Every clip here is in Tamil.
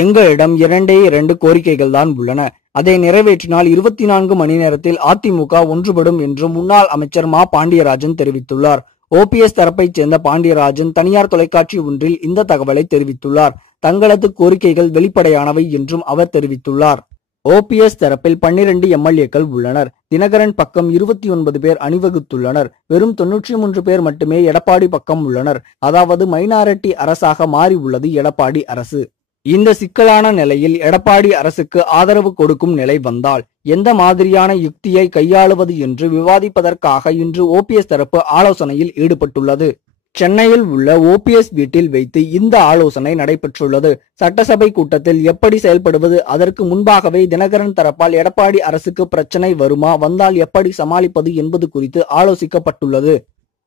எங்களிடம் இரண்டே இரண்டு கோரிக்கைகள் தான் உள்ளன. அதை நிறைவேற்றினால் இருபத்தி நான்கு மணி நேரத்தில் அதிமுக ஒன்றுபடும் என்று முன்னாள் அமைச்சர் மா. பாண்டியராஜன் தெரிவித்துள்ளார். ஓபிஎஸ் தரப்பைச் சேர்ந்த பாண்டியராஜன் தனியார் தொலைக்காட்சி ஒன்றில் இந்த தகவலை தெரிவித்துள்ளார். தங்களது கோரிக்கைகள் வெளிப்படையானவை என்றும் அவர் தெரிவித்துள்ளார். ஓபிஎஸ் தரப்பில் பன்னிரண்டு எம்எல்ஏக்கள் உள்ளனர். தினகரன் பக்கம் இருபத்தி ஒன்பது பேர் அணிவகுத்துள்ளனர். வெறும் தொன்னூற்றி மூன்று பேர் மட்டுமே எடப்பாடி பக்கம் உள்ளனர். அதாவது மைனாரிட்டி அரசாக மாறி உள்ளது எடப்பாடி அரசு. இந்த சிக்கலான நிலையில் எடப்பாடி அரசுக்கு ஆதரவு கொடுக்கும் நிலை வந்தால் எந்த மாதிரியான யுக்தியை கையாளுவது என்று விவாதிப்பதற்காக இன்று ஓபிஎஸ் தரப்பு ஆலோசனையில் ஈடுபட்டுள்ளது. சென்னையில் உள்ள ஓபிஎஸ் வீட்டில் வைத்து இந்த ஆலோசனை நடைபெற்றுள்ளது. சட்டசபை கூட்டத்தில் எப்படி செயல்படுவது அதற்கு முன்பாகவே தினகரன் தரப்பால் எடப்பாடி அரசுக்கு பிரச்சனை வருமா வந்தால் எப்படி சமாளிப்பது என்பது குறித்து ஆலோசிக்கப்பட்டுள்ளது.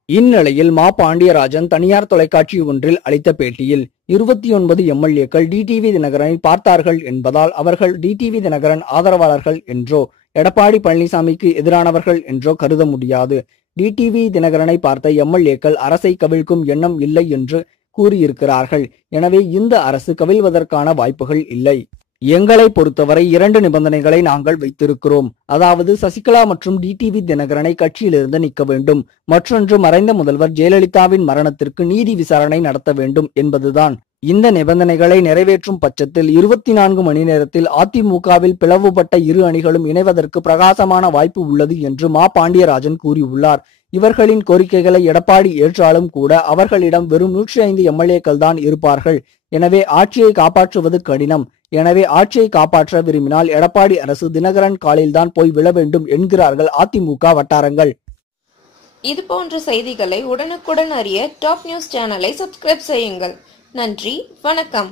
இந்நிலையில் மா பாண்டியராஜன் தனியார் தொலைக்காட்சி ஒன்றில் அளித்த பேட்டியில் இருபத்தி ஒன்பது எம்எல்ஏக்கள் டிடிவி தினகரனை பார்த்தார்கள் என்பதால் அவர்கள் டிடிவி தினகரன் ஆதரவாளர்கள் என்றோ எடப்பாடி பழனிசாமிக்கு எதிரானவர்கள் என்றோ கருத முடியாது. டிடிவி தினகரனை பார்த்த எம்எல்ஏக்கள் அரசை கவிழ்க்கும் எண்ணம் இல்லை என்று கூறியிருக்கிறார்கள். எனவே இந்த அரசு கவிழ்வதற்கான வாய்ப்புகள் இல்லை. எங்களை பொறுத்தவரை இரண்டு நிபந்தனைகளை நாங்கள் வைத்திருக்கிறோம். அதாவது சசிகலா மற்றும் டிடிவி தினகரனை கட்சியிலிருந்து நீக்க வேண்டும். மற்றொன்று மறைந்த முதல்வர் ஜெயலலிதாவின் மரணத்திற்கு நீதி விசாரணை நடத்த வேண்டும் என்பதுதான். இந்த நிபந்தனைகளை நிறைவேற்றும் பட்சத்தில் இருபத்தி நான்கு மணி நேரத்தில் அதிமுகவில் பிளவுபட்ட இரு அணிகளும் இணைவதற்கு பிரகாசமான வாய்ப்பு உள்ளது என்று மா. பாண்டியராஜன் கூறியுள்ளார். இவர்களின் கோரிக்கைகளை எடப்பாடி ஏற்றாலும் கூட அவர்களிடம் வெறும் நூற்றி ஐந்து எம்எல்ஏக்கள் தான் இருப்பார்கள். எனவே ஆட்சியை காப்பாற்றுவது கடினம். எனவே ஆட்சியை காப்பாற்ற விரும்பினால் எடப்பாடி அரசு தினகரன் காலில்தான் போய் விழ வேண்டும் என்கிறார்கள் அதிமுக வட்டாரங்கள். இது போன்ற செய்திகளை உடனுக்குடன் அறிய டாப் நியூஸ் சேனலை சப்ஸ்கிரைப் செய்யுங்கள். நன்றி வணக்கம்.